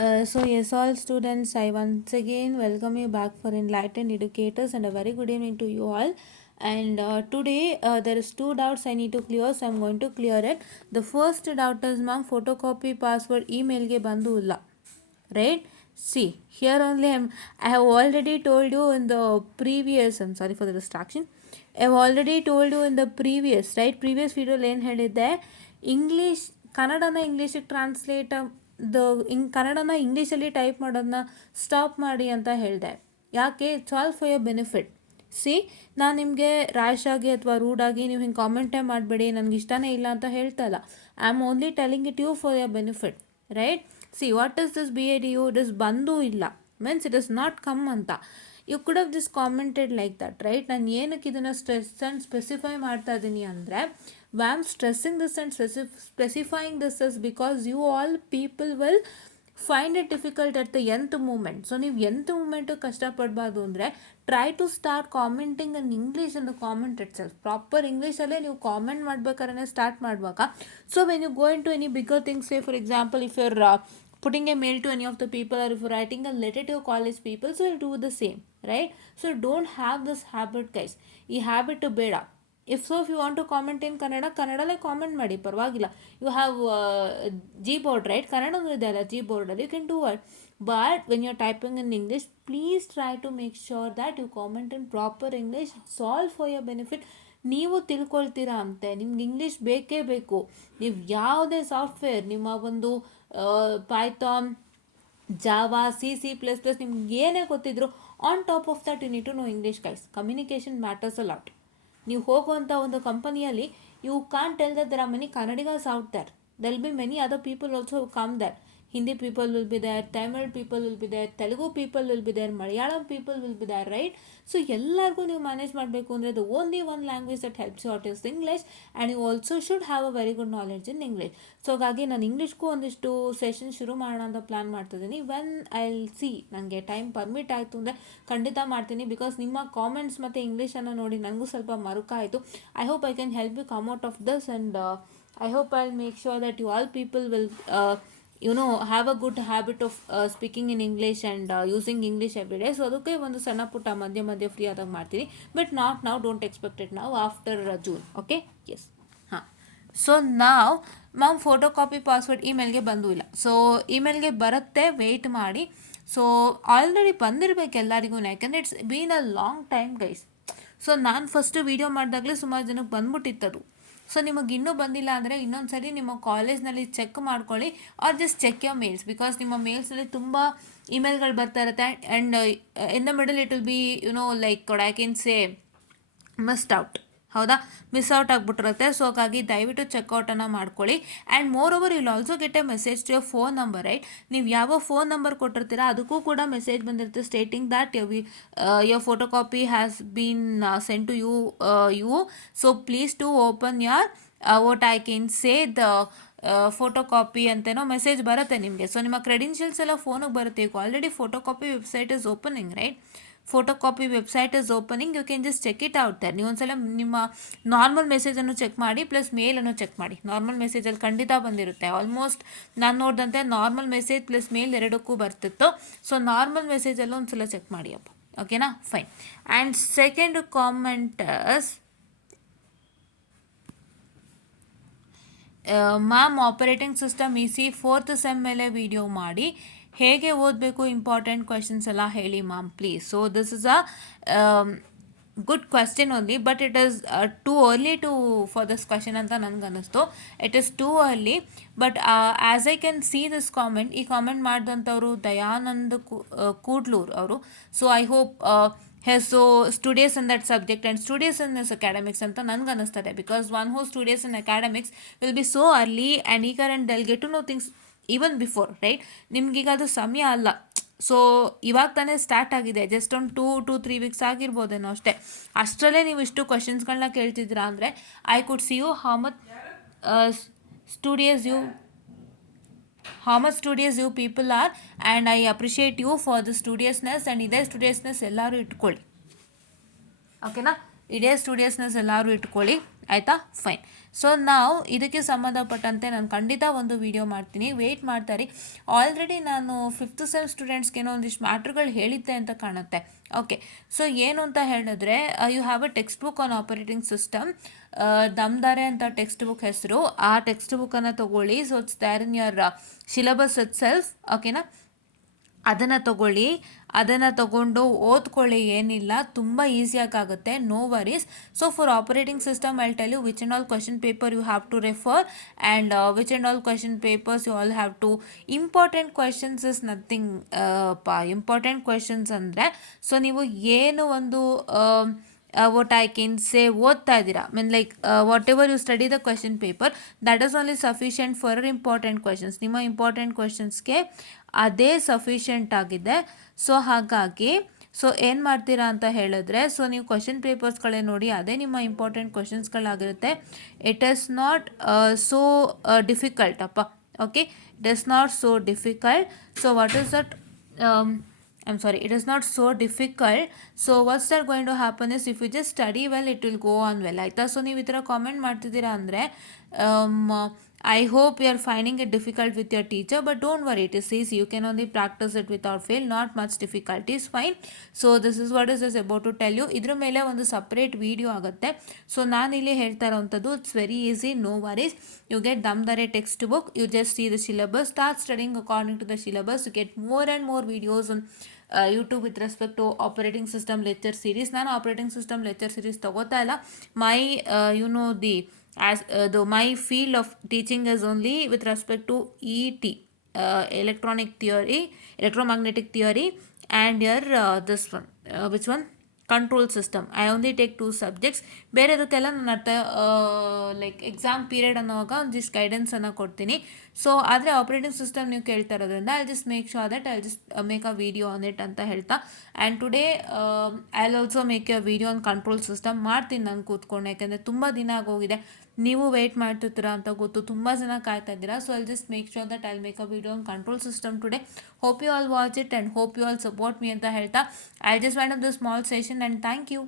So yes, all students, I once again welcome you back for Enlightened Educators and a very good evening to you all. And today there is two doubts I need to clear, so I'm going to clear it. The first doubt is, ma'am, photocopy password email ge bandu illa, right? See, here only I have already told you in the previous, I'm sorry for the distraction. I have already told you in the previous, right? Previous video ಏನು ಹೇಳಿದ್ದೆ, English ಕನ್ನಡನ ಇಂಗ್ಲೀಷಿಗೆ translate ಕನ್ನಡನ ಇಂಗ್ಲೀಷಲ್ಲಿ type ಮಾಡೋದನ್ನ stop ಮಾಡಿ ಅಂತ ಹೇಳಿದೆ. ಯಾಕೆ? It's all for your benefit. C, ನಾನು ನಿಮಗೆ ರ್ಯಾಶ್ ಆಗಿ ಅಥವಾ ರೂಡಾಗಿ ನೀವು ಹಿಂಗೆ ಕಾಮೆಂಟೇ ಮಾಡಬೇಡಿ, ನನಗೆ ಇಷ್ಟನೇ ಇಲ್ಲ ಅಂತ ಹೇಳ್ತಾ ಇಲ್ಲ. I am only telling it you for your benefit, right? See, what is this BADU? It is ಬಂದೂ ಇಲ್ಲ, means it is not come ಅಂತ. You could have this commented like that, right? ನಾನು ಏನಕ್ಕೆ ಇದನ್ನು ಸ್ಟ್ರೆಸ್ ಆ್ಯಂಡ್ ಸ್ಪೆಸಿಫೈ ಮಾಡ್ತಾ ಇದ್ದೀನಿ ಅಂದರೆ, why I'm stressing this and specifying this is because you all people will find it difficult at the nth moment. So ನೀವು nth moment ಕಷ್ಟಪಡಬಾರ್ದು ಅಂದರೆ try to start commenting in English in the comment itself. Proper ಇಂಗ್ಲೀಷಲ್ಲೇ ನೀವು comment ಮಾಡ್ಬೇಕಾದ್ರೆ start ಮಾಡುವಾಗ, so when you go into any bigger things, say for example if you're putting a mail to any of the people, or if you're writing a letter to your college people, so you'll do the same, right? So don't have this habit, guys. ಈ habit ಬೇಡ. If you want to comment in ಕನ್ನಡಲ್ಲೇ comment ಮಾಡಿ, ಪರವಾಗಿಲ್ಲ. You have Gboard, right? ಕನ್ನಡನೂ ಇದೆ ಅಲ್ಲ ಜಿ ಬೋರ್ಡಲ್ಲಿ, you can do it. But when you are typing in English, please try to make sure that you comment in proper English. It's all for your benefit. ನೀವು ತಿಳ್ಕೊಳ್ತೀರಾ ಅಂತೆ, ನಿಮ್ಗೆ English ಬೇಕೇ ಬೇಕು. ನೀವು ಯಾವುದೇ ಸಾಫ್ಟ್ವೇರ್, ನಿಮ್ಮ ಒಂದು ಪೈಥಾನ್, ಜಾವಾ, C++, ನಿಮ್ಗೆ ಏನೇ ಗೊತ್ತಿದ್ರು, on top of that you need to know English, guys. Communication matters a lot. ನೀವು ಹೋಗುವಂಥ ಒಂದು ಕಂಪನಿಯಲ್ಲಿ you can't tell that there are many Kannadigas out there. There will be many other people also come there. Hindi people will be there, Tamil people will be there, Telugu people will be there, Malayalam people will be there, right? So ಎಲ್ಲರಿಗೂ ನೀವು manage ಮಾಡಬೇಕು ಅಂದರೆ the only one language that helps you out is English, and you also should have a very good knowledge in English. So ಹಾಗಾಗಿ ನಾನು ಇಂಗ್ಲೀಷ್ಗೂ ಒಂದಿಷ್ಟು session ಶುರು ಮಾಡೋಣ ಅಂತ ಪ್ಲ್ಯಾನ್ ಮಾಡ್ತಿದ್ದೀನಿ. ವೆನ್ ಐ ವಿಲ್ ಸಿ, ನನಗೆ ಟೈಮ್ ಪರ್ಮಿಟ್ ಆಯಿತು ಅಂದರೆ ಖಂಡಿತ ಮಾಡ್ತೀನಿ. ಬಿಕಾಸ್ ನಿಮ್ಮ ಕಾಮೆಂಟ್ಸ್ ಮತ್ತು ಇಂಗ್ಲೀಷನ್ನು ನೋಡಿ ನನಗೂ ಸ್ವಲ್ಪ ಮರುಕಾಯಿತು. I hope I can help you come out of this, and I hope I will make sure that you all people will have a good habit of speaking in English and using English every day. So ಅದಕ್ಕೆ ಒಂದು ಸಣ್ಣ ಪುಟ್ಟ ಮಧ್ಯೆ free ಆದಾಗ ಮಾಡ್ತೀನಿ. But not ನಾವು, don't expect it ನಾವು, after June. Okay, yes. ಹಾಂ, ಸೊ ನಾವು ಮ್ಯಾಮ್ ಫೋಟೋ ಕಾಪಿ ಪಾಸ್ವರ್ಡ್ ಇಮೇಲ್ಗೆ ಬಂದೂ ಇಲ್ಲ. ಸೊ ಇಮೇಲ್ಗೆ ಬರುತ್ತೆ, ವೆಯ್ಟ್ ಮಾಡಿ. ಸೊ ಆಲ್ರೆಡಿ ಬಂದಿರಬೇಕು ಎಲ್ಲರಿಗೂ, ಯಾಕಂದರೆ it's been a long time, guys. So ನಾನು ಫಸ್ಟು ವೀಡಿಯೋ ಮಾಡಿದಾಗಲೇ ಸುಮಾರು ಜನಕ್ಕೆ ಬಂದ್ಬಿಟ್ಟಿತ್ತದು. ಸೊ ನಿಮಗೆ ಇನ್ನೂ ಬಂದಿಲ್ಲ ಅಂದರೆ ಇನ್ನೊಂದು ಸರಿ ನಿಮ್ಮ ಕಾಲೇಜ್ನಲ್ಲಿ ಚೆಕ್ ಮಾಡ್ಕೊಳ್ಳಿ, or just check your mails. Because ನಿಮ್ಮ ಮೇಲ್ಸ್ನಲ್ಲಿ ತುಂಬ ಇಮೇಲ್ಗಳು ಬರ್ತಾ ಇರುತ್ತೆ, and in the middle it will be like I can say missed out. ಹೌದಾ, ಮಿಸ್ ಔಟ್ ಆಗಿಬಿಟ್ಟಿರುತ್ತೆ. ಸೊ ಹಾಗಾಗಿ ದಯವಿಟ್ಟು ಚೆಕ್ಔಟನ್ನು ಮಾಡ್ಕೊಳ್ಳಿ. And moreover will also get a message to your phone number, right? ನೀವು ಯಾವ ಫೋನ್ ನಂಬರ್ ಕೊಟ್ಟಿರ್ತೀರಾ ಅದಕ್ಕೂ ಕೂಡ ಮೆಸೇಜ್ ಬಂದಿರುತ್ತೆ stating that your photo copy has been send to you. So please to open your what I can say the photocopy ಅಂತೇನೋ message ಬರುತ್ತೆ ನಿಮಗೆ. So ನಿಮ್ಮ ಕ್ರೆಡೆನ್ಷಿಯಲ್ಸ್ ಎಲ್ಲ ಫೋನಿಗೆ ಬರುತ್ತೆ. ಈಗ already photocopy website is opening, right? Photocopy website is opening, you can just check it out there. ನೀವು ಒಂದ್ಸಲ ನಿಮ್ಮ ನಾರ್ಮಲ್ ಮೆಸೇಜನ್ನು ಚೆಕ್ ಮಾಡಿ, ಪ್ಲಸ್ ಮೇಲನ್ನು ಚೆಕ್ ಮಾಡಿ. ನಾರ್ಮಲ್ ಮೆಸೇಜಲ್ಲಿ ಖಂಡಿತ ಬಂದಿರುತ್ತೆ. ಆಲ್ಮೋಸ್ಟ್ ನಾನು ನೋಡಿದಂತೆ ನಾರ್ಮಲ್ ಮೆಸೇಜ್ ಪ್ಲಸ್ ಮೇಲ್ ಎರಡಕ್ಕೂ ಬರ್ತಿತ್ತು. ಸೊ ನಾರ್ಮಲ್ ಮೆಸೇಜಲ್ಲೂ ಒಂದ್ಸಲ ಚೆಕ್ ಮಾಡಿ ಅಪ್ಪ, ಓಕೆನಾ? Fine. And second commenters, ma'am operating system EC 4th sem ಮೇಲೆ ವಿಡಿಯೋ ಮಾಡಿ ಹೇಗೆ ಓದಬೇಕು, ಇಂಪಾರ್ಟೆಂಟ್ ಕ್ವೆಶನ್ಸ್ ಎಲ್ಲ ಹೇಳಿ ma'am please. So this is a good question only, but it is too early for this question ಅಂತ ನನಗನ್ನಿಸ್ತು. It is too early, but as I can see this comment, ಈ comment ಮಾಡಿದಂಥವ್ರು ದಯಾನಂದ್ ಕೂಡ್ಲೂರ್ ಅವರು. So I hope so studious in that subject and studious in this academics ಅಂತ ನನಗೆ ಅನ್ನಿಸ್ತದೆ. Because one who studious in academics will be so early and eager and they'll get to know things even before, right? ನಿಮ್ಗೀಗ ಅದು ಸಮಯ ಅಲ್ಲ. So ಇವಾಗ ತಾನೇ start ಆಗಿದೆ, ಜಸ್ಟ್ ಒಂದು 2-3 ವೀಕ್ಸ್ ಆಗಿರ್ಬೋದೇನೋ ಅಷ್ಟೇ. ಅಷ್ಟರಲ್ಲೇ ನೀವು ಇಷ್ಟು ಕ್ವಶನ್ಸ್ಗಳನ್ನ ಕೇಳ್ತಿದ್ದೀರಾ ಅಂದರೆ I could see you how much studious you people are, and I appreciate you for the studiousness. And ಇದೇ ಸ್ಟುಡಿಯಸ್ನೆಸ್ ಎಲ್ಲರೂ ಇಟ್ಕೊಳ್ಳಿ, ಓಕೆನಾ? ಇದೇ ಸ್ಟುಡಿಯೋಸ್ನೆಸ್ ಎಲ್ಲರೂ ಇಟ್ಕೊಳ್ಳಿ ಆಯಿತಾ. ಫೈನ್. ಸೊ ನಾವು ಇದಕ್ಕೆ ಸಂಬಂಧಪಟ್ಟಂತೆ ನಾನು ಖಂಡಿತ ಒಂದು ವಿಡಿಯೋ ಮಾಡ್ತೀನಿ, ವೆಯ್ಟ್ ಮಾಡ್ತಾರೆ. ಆಲ್ರೆಡಿ ನಾನು 5th ಸೆಮ್ ಸ್ಟೂಡೆಂಟ್ಸ್ಗೇನೋ ಒಂದಿಷ್ಟು ಮ್ಯಾಟ್ರ್ಗಳು ಹೇಳಿದ್ದೆ ಅಂತ ಕಾಣುತ್ತೆ. ಓಕೆ, ಸೊ ಏನು ಅಂತ ಹೇಳಿದ್ರೆ you have a textbook on operating system, Dhamdhere ಅಂತ ಟೆಕ್ಸ್ಟ್ ಬುಕ್ ಹೆಸರು. ಆ ಟೆಕ್ಸ್ಟ್ ಬುಕ್ಕನ್ನು ತೊಗೊಳ್ಳಿ. So it's there in your syllabus itself. ಓಕೆನಾ, ಅದನ್ನು ತೊಗೊಳ್ಳಿ, ಅದನ್ನು ತೊಗೊಂಡು ಓದ್ಕೊಳ್ಳಿ. ಏನಿಲ್ಲ, ತುಂಬ ಈಸಿಯಾಗುತ್ತೆ, no worries. So for operating system I tell you which and all question paper you have to refer and which and all question papers you all have to. Important questions is nothing important questions ಅಂದರೆ, so ನೀವು ಏನು ಒಂದು what I can say ಓದ್ತಾ ಇದ್ದೀರಾ, mean like whatever you study the question paper, that is only sufficient for important questions. ನಿಮ್ಮ important ಕ್ವೆಶನ್ಸ್ಗೆ ಅದೇ sufficient ಆಗಿದೆ. ಸೊ ಹಾಗಾಗಿ ಸೊ ಏನು ಮಾಡ್ತೀರಾ ಅಂತ ಹೇಳಿದ್ರೆ, ಸೊ ನೀವು ಕ್ವೆಶನ್ ಪೇಪರ್ಸ್ಗಳೇ ನೋಡಿ, ಅದೇ ನಿಮ್ಮ ಇಂಪಾರ್ಟೆಂಟ್ ಕ್ವೆಶನ್ಸ್ಗಳಾಗಿರುತ್ತೆ. It is not so difficult ಅಪ್ಪ. Okay, it is not so difficult. So what is that, I'm sorry, it is not so difficult. So what's that going to happen is, if you just study well, it will go on well. ಆಯಿತಾ. So ನೀವು ಈ ಥರ comment ಮಾಡ್ತಿದ್ದೀರಾ ಅಂದರೆ I hope you are finding it difficult with your teacher, but don't worry, it is easy. You can only practice it without fail, not much difficulties, fine. So this is what is about to tell you. ಇದ್ರ ಮೇಲೆ ಒಂದು separate video ಆಗುತ್ತೆ. So ನಾನಿಲ್ಲಿ ಹೇಳ್ತಾ ಇರೋವಂಥದ್ದು, it's very easy, no worries. You get Damdare text book, you just see the syllabus, start studying according to the syllabus. You get more and more videos on YouTube with respect to operating system lecture series. ನಾನು operating system lecture series ತಗೋತಾ ಇಲ್ಲ. ಮೈ my field of teaching is only with respect to ET, electronic theory, electromagnetic theory, and your this one, which one, control system. I only take 2 subjects. ಬೇರೆದಕ್ಕೆಲ್ಲ ನಾನು like exam period ಅನ್ನೋವಾಗ ಒಂದಿಷ್ಟು ಗೈಡೆನ್ಸನ್ನು ಕೊಡ್ತೀನಿ. So ಆದರೆ operating system ನೀವು ಕೇಳ್ತಾ ಇರೋದ್ರಿಂದ I just make sure that I just make a video on it ಅಂತ ಹೇಳ್ತಾ. And today I will also make A video on control system ಮಾಡ್ತೀನಿ ನಾನು ಕೂತ್ಕೊಂಡು, ಯಾಕೆಂದರೆ ತುಂಬ ದಿನ ಆಗೋಗಿದೆ. ನೀವು ವೆಯ್ಟ್ ಮಾಡ್ತಿರ್ತೀರಾ ಅಂತ ಗೊತ್ತು, ತುಂಬ ಜನ ಕಾಯ್ತಾ ಇದ್ದೀರಾ. So I just make sure that I will make a video on control system today. Hope you all watch it and hope you all support me ಅಂತ ಹೇಳ್ತಾ I just wind up the small session and thank you.